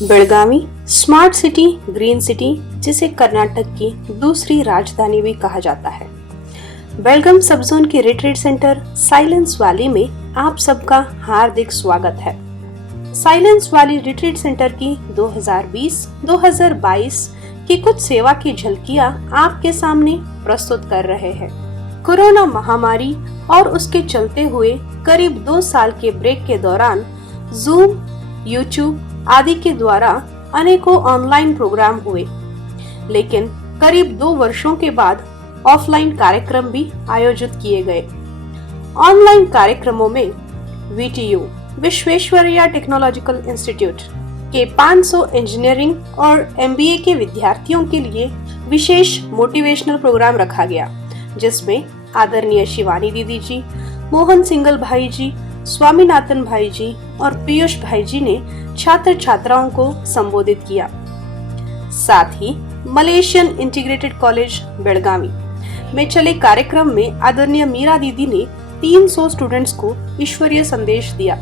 Belagavi smart city, green city, जिसे कर्नाटक की दूसरी राजधानी भी कहा जाता है। बेलगाम सब जोन के रिट्रीट सेंटर साइलेंस वैली में आप सबका हार्दिक स्वागत है। साइलेंस वैली रिट्रीट सेंटर की 2020-2022 की कुछ सेवा की झलकियां आपके सामने प्रस्तुत कर रहे हैं। कोरोना महामारी और उसके चलते हुए करीब 2 साल के ब्रेक के दौरान जूम, यूट्यूब आदि के द्वारा अनेकों ऑनलाइन प्रोग्राम हुए, लेकिन करीब 2 वर्षों के बाद ऑफलाइन कार्यक्रम भी आयोजित किए गए। ऑनलाइन कार्यक्रमों में वीटीयू विश्वेश्वरैया टेक्नोलॉजिकल इंस्टीट्यूट के 500 इंजीनियरिंग और एमबीए के विद्यार्थियों के लिए विशेष मोटिवेशनल प्रोग्राम रखा गया, जिसमें आदरणीय शिवानी दीदी जी, मोहन सिंगल भाई जी, स्वामीनाथन भाई जी और पीयूष भाई जी ने छात्र छात्राओं को संबोधित किया। साथ ही मलेशियन इंटीग्रेटेड कॉलेज बेळगावी में चले कार्यक्रम में आदरणीय मीरा दीदी ने 300 स्टूडेंट्स को ईश्वरीय संदेश दिया।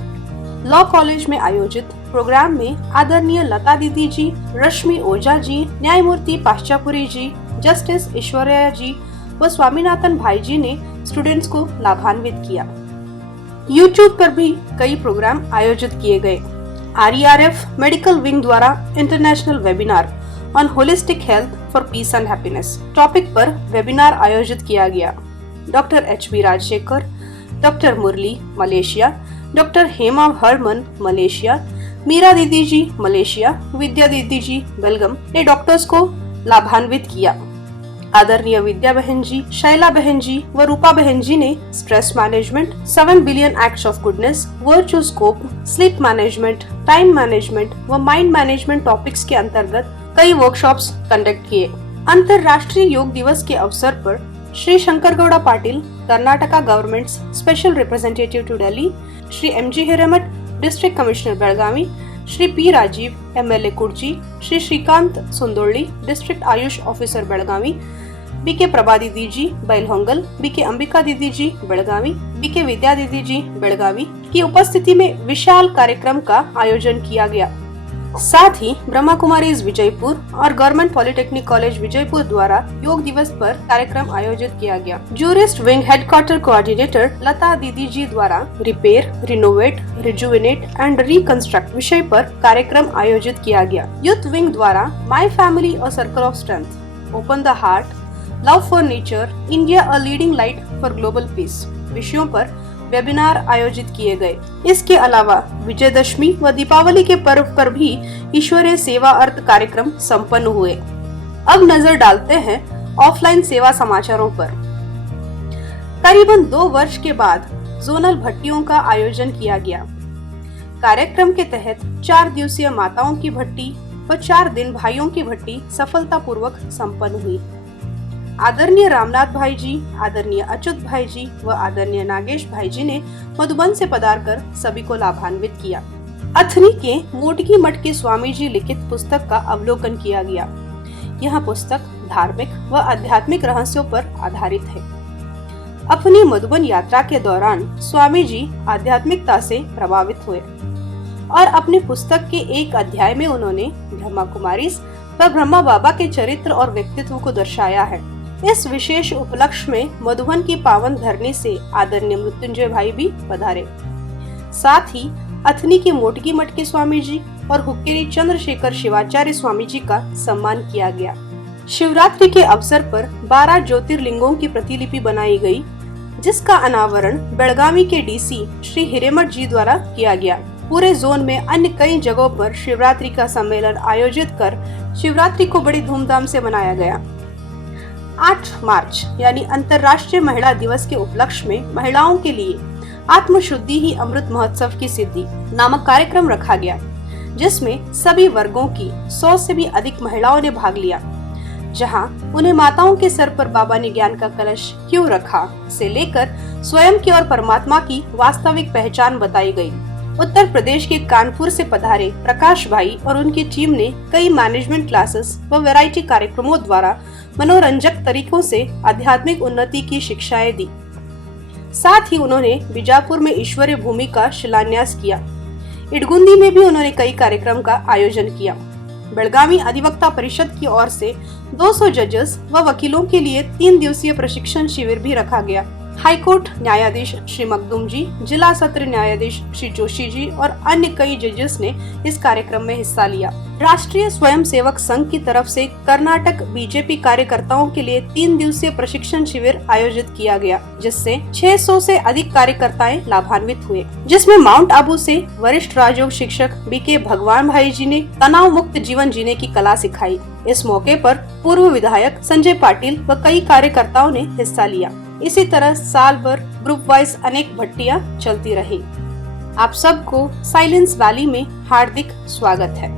लॉ कॉलेज में आयोजित प्रोग्राम में आदरणीय लता दीदी जी, रश्मि ओझा जी, न्यायमूर्ति पाश्चापुरी जी, जस्टिस ईश्वरैया जी व स्वामीनाथन भाई जी ने स्टूडेंट्स को लाभान्वित किया। यूट्यूब पर भी कई प्रोग्राम आयोजित किए गए। RERF मेडिकल विंग द्वारा international webinar on holistic health for peace and happiness topic पर वेबिनार आयोजित किया गया। Doctor HB Rajashekar, doctor Murali Malaysia, doctor Hema Harman Malaysia, Meera Didi ji Malaysia, विद्या दीदी जी बेलगाम ने डॉक्टर्स को लाभान्वित किया। आदरणीय विद्या बहन जी, शैला बहन जी व रूपा बहन जी ने stress management, 7 billion acts of goodness, virtue scope, sleep management, time management व माइंड मैनेजमेंट टॉपिक्स के अंतर्गत कई वर्कशॉप्स कंडक्ट किए। अंतर्राष्ट्रीय योग दिवस के अवसर पर Shri Shankar Gowda Patil, Karnataka government special representative to Delhi, Shri MG Hiremath, district commissioner Belagavi, Shri P Rajeev, MLA Kurchi, Shri Shrikant Sundoli, district Ayush officer Belagavi, BK Prabha Didi ji Bailhongal, BK Ambika दीदी जी बेळगावी, BK विद्या दीदी जी बेळगावी की उपस्थिति में विशाल कार्यक्रम का आयोजन किया गया। साथ ही ब्रह्मा कुमारीज विजयपुर और गवर्नमेंट पॉलिटेक्निक कॉलेज विजयपुर द्वारा योग दिवस पर कार्यक्रम आयोजित किया गया। जूरिस्ट विंग हेडक्वार्टर कोऑर्डिनेटर लता दीदी जी द्वारा repair, renovate, rejuvenate and reconstruct विषय पर कार्यक्रम आयोजित किया गया। यूथ विंग द्वारा my family a circle of strength, open the heart, love for nature, India a leading light for global piece विषयों पर वेबिनार आयोजित किए गए। इसके अलावा विजयदशमी व दीपावली के पर्व पर भी ईश्वरीय सेवा अर्थ कार्यक्रम संपन्न हुए। अब नजर डालते हैं ऑफलाइन सेवा समाचारों पर। करीबन 2 वर्ष के बाद जोनल भट्टियों का आयोजन किया गया। कार्यक्रम के तहत 4 दिवसीय माताओं की भट्टी व 4 दिन भाइयों की भट्टी सफलतापूर्वक संपन्न हुई। आदरणीय रामनाथ भाई जी, आदरणीय अच्युत भाई जी व आदरणीय नागेश भाई जी ने मधुबन से पधारकर सभी को लाभान्वित किया। अथनी के मोटकी मठ के स्वामी जी लिखित पुस्तक का अवलोकन किया गया। यह पुस्तक धार्मिक व आध्यात्मिक रहस्यों पर आधारित है। अपनी मधुबन यात्रा के दौरान स्वामी जी आध्यात्मिकता से प्रभावित हुए और अपनी पुस्तक के एक अध्याय में उन्होंने ब्रह्मा कुमारीज व ब्रह्मा बाबा के चरित्र और व्यक्तित्व को दर्शाया है। इस विशेष उपलक्ष्य में मधुबन की पावन धरनी से आदरणीय मृत्युंजय भाई भी पधारे। साथ ही अथनी के मोटकी मठ के स्वामी जी और हुक्केरी चंद्रशेखर शिवाचार्य स्वामी जी का सम्मान किया गया। शिवरात्रि के अवसर पर 12 ज्योतिर्लिंगों की प्रतिलिपि बनाई गई, जिसका अनावरण बेळगावी के DC श्री हिरेमठ जी द्वारा किया गया। पूरे जोन में अन्य कई जगहों पर शिवरात्रि का सम्मेलन आयोजित कर शिवरात्रि को बड़ी धूमधाम से मनाया गया। 8 मार्च यानी अंतर्राष्ट्रीय महिला दिवस के उपलक्ष्य में महिलाओं के लिए आत्मशुद्धि ही अमृत महोत्सव की सिद्धि नामक कार्यक्रम रखा गया, जिसमें सभी वर्गों की 100 से भी अधिक महिलाओं ने भाग लिया। जहां उन्हें माताओं के सर पर बाबा ने ज्ञान का कलश क्यों रखा से लेकर स्वयं की और परमात्मा की वास्तविक पहचान बताई गई। उत्तर प्रदेश के कानपुर से पधारे प्रकाश भाई और उनकी टीम ने कई मैनेजमेंट क्लासेस व वैरायटी कार्यक्रमों द्वारा मनोरंजक तरीकों से आध्यात्मिक उन्नति की शिक्षाएं दी। साथ ही उन्होंने बीजापुर में ईश्वरीय भूमि का शिलान्यास किया। इडगुंदी में भी उन्होंने कई कार्यक्रम का आयोजन किया। बेलगावी अधिवक्ता परिषद की ओर से 200 जजेस व वकीलों के लिए 3 दिवसीय प्रशिक्षण शिविर भी रखा गया। हाईकोर्ट न्यायाधीश श्री मखदूम जी, जिला सत्र न्यायाधीश श्री जोशी जी और अन्य कई जजेस ने इस कार्यक्रम में हिस्सा लिया। राष्ट्रीय स्वयंसेवक संघ की तरफ से कर्नाटक बीजेपी कार्यकर्ताओं के लिए 3 दिवसीय प्रशिक्षण शिविर आयोजित किया गया, जिससे 600 से अधिक कार्यकर्ताएं लाभान्वित हुए, जिसमें माउंट आबू से वरिष्ठ राजयोग शिक्षक बीके भगवान भाई जी ने तनाव मुक्त जीवन जीने की कला सिखाई। इस मौके पर पूर्व विधायक संजय पाटिल व कई कार्यकर्ताओं ने हिस्सा लिया। इसी तरह साल भर ग्रुप वाइज अनेक भट्टियां चलती रही। आप सबको साइलेंस वैली में हार्दिक स्वागत है।